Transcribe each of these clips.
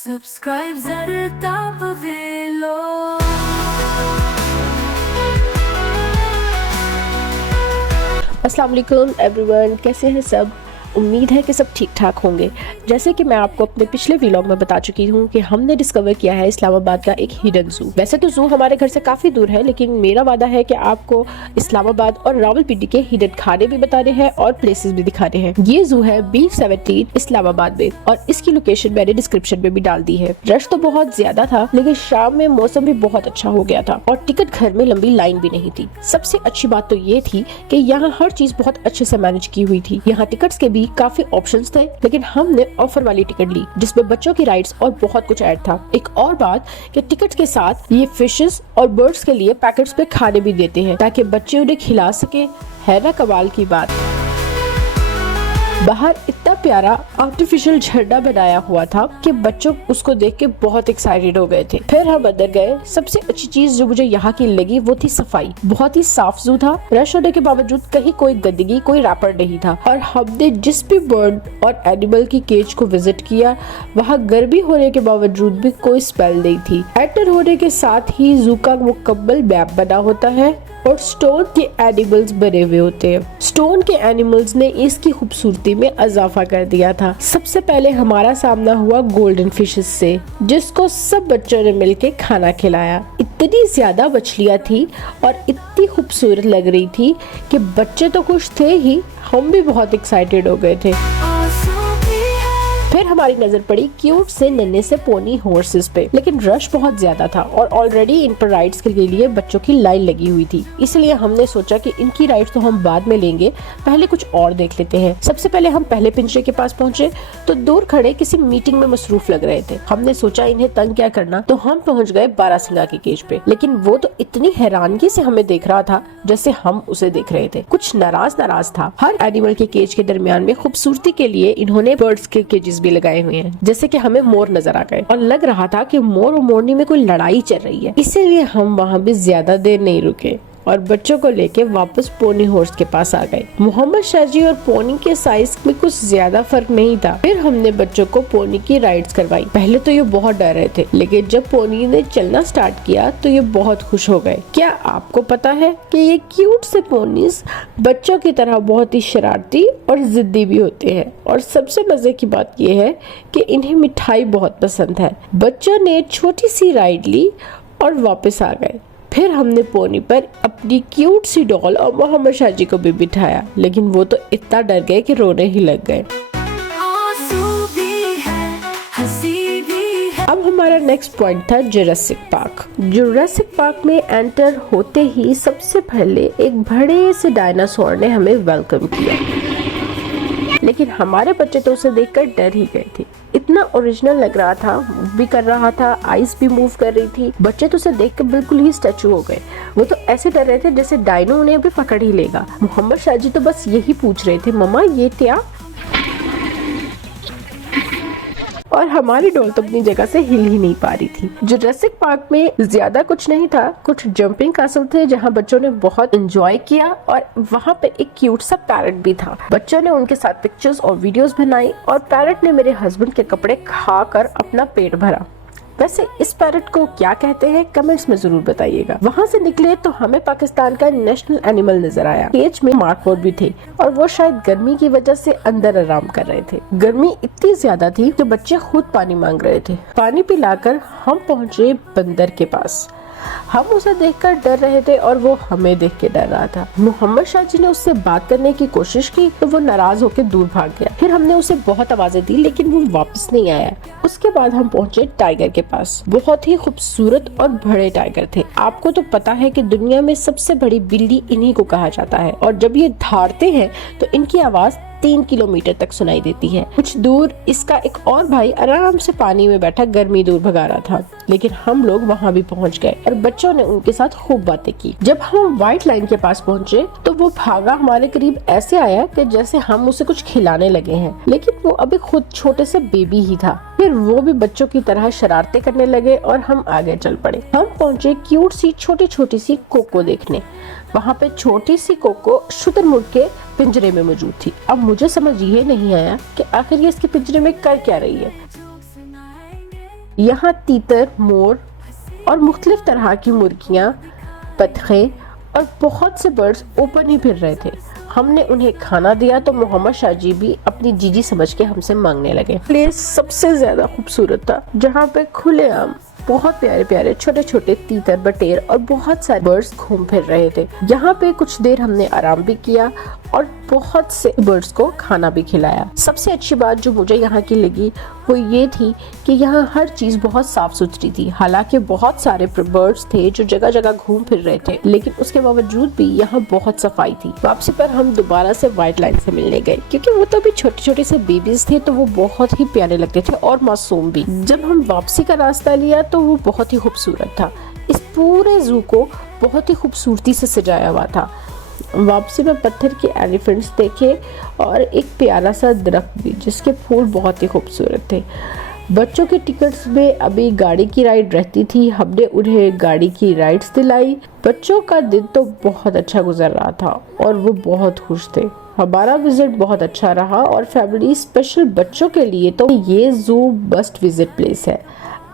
Subscribe ज़रता पवेलो। अस्सलाम वालेकुम everyone, कैसे हैं सब। उम्मीद है कि सब ठीक ठाक होंगे। जैसे कि मैं आपको अपने पिछले व्लॉग में बता चुकी हूँ कि हमने डिस्कवर किया है इस्लामाबाद का एक हिडन जू। वैसे तो जू हमारे घर से काफ़ी दूर है, लेकिन मेरा वादा है कि आपको इस्लामाबाद और रावलपिंडी के हिडन खाने भी बताने हैं और प्लेसेस भी दिखाने हैं। ये जू है B17 इस्लामाबाद में और इसकी लोकेशन मैंने डिस्क्रिप्शन में भी डाल दी है। रश तो बहुत ज्यादा था, लेकिन शाम में मौसम भी बहुत अच्छा हो गया था और टिकट घर में लंबी लाइन भी नहीं थी। सबसे अच्छी बात तो ये थी कि यहाँ हर चीज बहुत अच्छे से मैनेज की हुई थी। यहाँ टिकट्स के भी काफी ऑप्शंस थे, लेकिन हमने ऑफर वाली टिकट ली जिसमें बच्चों की राइड्स और बहुत कुछ ऐड था। एक और बात कि टिकट के साथ ये फिशेस और बर्ड्स के लिए पैकेट्स पे खाने भी देते हैं ताकि बच्चे उन्हें खिला सके। है ना कमाल की बात। बाहर इतना प्यारा आर्टिफिशियल झरना बनाया हुआ था कि बच्चों उसको देख के बहुत एक्साइटेड हो गए थे। फिर हम अंदर गए। सबसे अच्छी चीज जो मुझे यहाँ की लगी वो थी सफाई। बहुत ही साफ जू था। रश होने के बावजूद कहीं कोई गंदगी, कोई रैपर नहीं था। और हमने जिस भी बर्ड और एनिमल की केज को विजिट किया, वहाँ गर्मी होने के बावजूद भी कोई स्मेल नहीं थी। एंटर होने के साथ ही जू का मुकम्मल मैप बना होता है और स्टोन के एनिमल्स बने हुए होते हैं। स्टोन के एनिमल्स ने इसकी खूबसूरती में इजाफा कर दिया था। सबसे पहले हमारा सामना हुआ गोल्डन फिशेस से, जिसको सब बच्चों ने मिलके खाना खिलाया। इतनी ज्यादा मछलियाँ थी और इतनी खूबसूरत लग रही थी कि बच्चे तो खुश थे ही, हम भी बहुत एक्साइटेड हो गए थे। फिर हमारी नजर पड़ी क्यूट से नन्हे से पोनी हॉर्सेस पे, लेकिन रश बहुत ज्यादा था और ऑलरेडी इन पर राइड्स के लिए बच्चों की लाइन लगी हुई थी। इसलिए हमने सोचा कि इनकी राइड्स तो हम बाद में लेंगे, पहले कुछ और देख लेते हैं। सबसे पहले हम पहले पिंजरे के पास पहुंचे तो दूर खड़े किसी मीटिंग में मसरूफ लग रहे थे। हमने सोचा इन्हें तंग क्या करना, तो हम पहुँच गए बारासिंगा की केज पे। लेकिन वो तो इतनी हैरानगी से हमें देख रहा था जैसे हम उसे देख रहे थे। कुछ नाराज था। हर एनिमल के केज के दरमियान में खूबसूरती के लिए इन्होंने बर्ड्स के केजेस भी लगाए हुए हैं। जैसे कि हमें मोर नजर आ गए और लग रहा था कि मोर और मोरनी में कोई लड़ाई चल रही है। इसीलिए हम वहाँ भी ज्यादा देर नहीं रुके और बच्चों को लेके वापस पोनी हॉर्स के पास आ गए। मोहम्मद शाहजी और पोनी के साइज में कुछ ज्यादा फर्क नहीं था। फिर हमने बच्चों को पोनी की राइड्स करवाई। पहले तो ये बहुत डर रहे थे, लेकिन जब पोनी ने चलना स्टार्ट किया तो ये बहुत खुश हो गए। क्या आपको पता है कि ये क्यूट से पोनीज बच्चों की तरह बहुत ही शरारती और जिद्दी भी होते हैं। और सबसे मजे की बात ये है कि इन्हें मिठाई बहुत पसंद है। बच्चों ने छोटी सी राइड ली और वापस आ गए। फिर हमने पोनी पर अपनी क्यूट सी डॉल और मोहम्मद शाहजी को भी बिठाया, लेकिन वो तो इतना डर गए कि रोने ही लग गए। अब हमारा नेक्स्ट पॉइंट था जुरासिक पार्क। जुरासिक पार्क में एंटर होते ही सबसे पहले एक बड़े से डायनासोर ने हमें वेलकम किया, लेकिन हमारे बच्चे तो उसे देखकर डर ही गए थे। इतना ओरिजिनल लग रहा था, मूव भी कर रहा था, आइस भी मूव कर रही थी। बच्चे तो उसे देखकर बिल्कुल ही स्टैचू हो गए। वो तो ऐसे डर रहे थे जैसे डायनो उन्हें अभी पकड़ ही लेगा। मोहम्मद शाहजी तो बस यही पूछ रहे थे, मम्मा ये क्या। और हमारी डॉल तो अपनी जगह से हिल ही नहीं पा रही थी। जुरासिक पार्क में ज्यादा कुछ नहीं था, कुछ जंपिंग कैसल थे जहां बच्चों ने बहुत एंजॉय किया और वहां पे एक क्यूट सा पैरट भी था। बच्चों ने उनके साथ पिक्चर्स और वीडियोस बनाई और पैरट ने मेरे हस्बैंड के कपड़े खाकर अपना पेट भरा। वैसे इस पैरट को क्या कहते हैं कमेंट्स में जरूर बताइएगा। वहाँ से निकले तो हमें पाकिस्तान का नेशनल एनिमल नजर आया। केज में मार्कोर भी थे और वो शायद गर्मी की वजह से अंदर आराम कर रहे थे। गर्मी इतनी ज्यादा थी कि बच्चे खुद पानी मांग रहे थे। पानी पिलाकर हम पहुँचे बंदर के पास। हम उसे देखकर डर रहे थे और वो हमें देख के डर रहा था। मोहम्मद शाहजी ने उससे बात करने की कोशिश की तो वो नाराज होकर दूर भाग गया। फिर हमने उसे बहुत आवाजें दी, लेकिन वो वापस नहीं आया। उसके बाद हम पहुंचे टाइगर के पास। बहुत ही खूबसूरत और बड़े टाइगर थे। आपको तो पता है कि दुनिया में सबसे बड़ी बिल्ली इन्हीं को कहा जाता है और जब ये धाड़ते हैं तो इनकी आवाज 3 किलोमीटर तक सुनाई देती है। कुछ दूर इसका एक और भाई आराम से पानी में बैठा गर्मी दूर भगा रहा था, लेकिन हम लोग वहाँ भी पहुँच गए और बच्चों ने उनके साथ खूब बातें की। जब हम व्हाइट लाइन के पास पहुँचे तो वो भागा हमारे करीब ऐसे आया कि जैसे हम उसे कुछ खिलाने लगे हैं, लेकिन वो अभी खुद छोटे से बेबी ही था। फिर वो भी बच्चों की तरह शरारतें करने लगे और हम आगे चल पड़े। हम पहुँचे क्यूट सी छोटी सी कोको देखने। वहाँ पे छोटी सी कोको शुतुरमुर्ग के पिंजरे में मौजूद थी। अब मुझे समझ ये नहीं आया कि आखिर ये इसके पिंजरे में कर क्या रही है। यहाँ तीतर, मोर और मुख्तलिफ तरह की मुर्गियाँ, बतखें और बहुत से बर्ड्स ओपन ही फिर रहे थे। हमने उन्हें खाना दिया तो मोहम्मद शाहजी भी अपनी जीजी समझ के हमसे मांगने लगे। प्लेस सबसे ज्यादा खूबसूरत था, जहाँ पे खुलेआम बहुत प्यारे प्यारे छोटे छोटे तीतर, बटेर और बहुत सारे बर्ड्स घूम फिर रहे थे। यहाँ पे कुछ देर हमने आराम भी किया और बहुत से बर्ड्स को खाना भी खिलाया। सबसे अच्छी बात जो मुझे यहाँ की लगी वो ये थी कि यहाँ हर चीज बहुत साफ सुथरी थी। हालांकि बहुत सारे बर्ड्स थे जो जगह जगह घूम फिर रहे थे, लेकिन उसके बावजूद भी यहाँ बहुत सफाई थी। वापसी पर हम दोबारा से व्हाइट लाइन से मिलने गए, क्योंकि वो तो भी छोटे छोटे से बेबीज थे, तो वो बहुत ही प्यारे लगते थे और मासूम भी। जब हम वापसी का रास्ता लिया तो वो बहुत ही खूबसूरत था। इस पूरे जू को बहुत ही खूबसूरती से सजाया हुआ था। वापसी में पत्थर के एलिफेंट्स देखे और एक प्यारा सा दरख्त भी जिसके फूल बहुत ही खूबसूरत थे। बच्चों के टिकट्स में अभी गाड़ी की राइड रहती थी, हमने उन्हें गाड़ी की राइड्स दिलाई। बच्चों का दिन तो बहुत अच्छा गुजर रहा था और वो बहुत खुश थे। हमारा विजिट बहुत अच्छा रहा और फैमिली स्पेशल बच्चों के लिए तो ये जू मस्ट विजिट प्लेस है।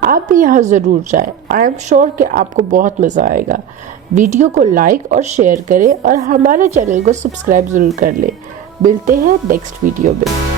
आप भी यहाँ जरूर जाएं। आई एम श्योर कि आपको बहुत मजा आएगा। वीडियो को लाइक और शेयर करें और हमारे चैनल को सब्सक्राइब जरूर कर लें। मिलते हैं नेक्स्ट वीडियो में।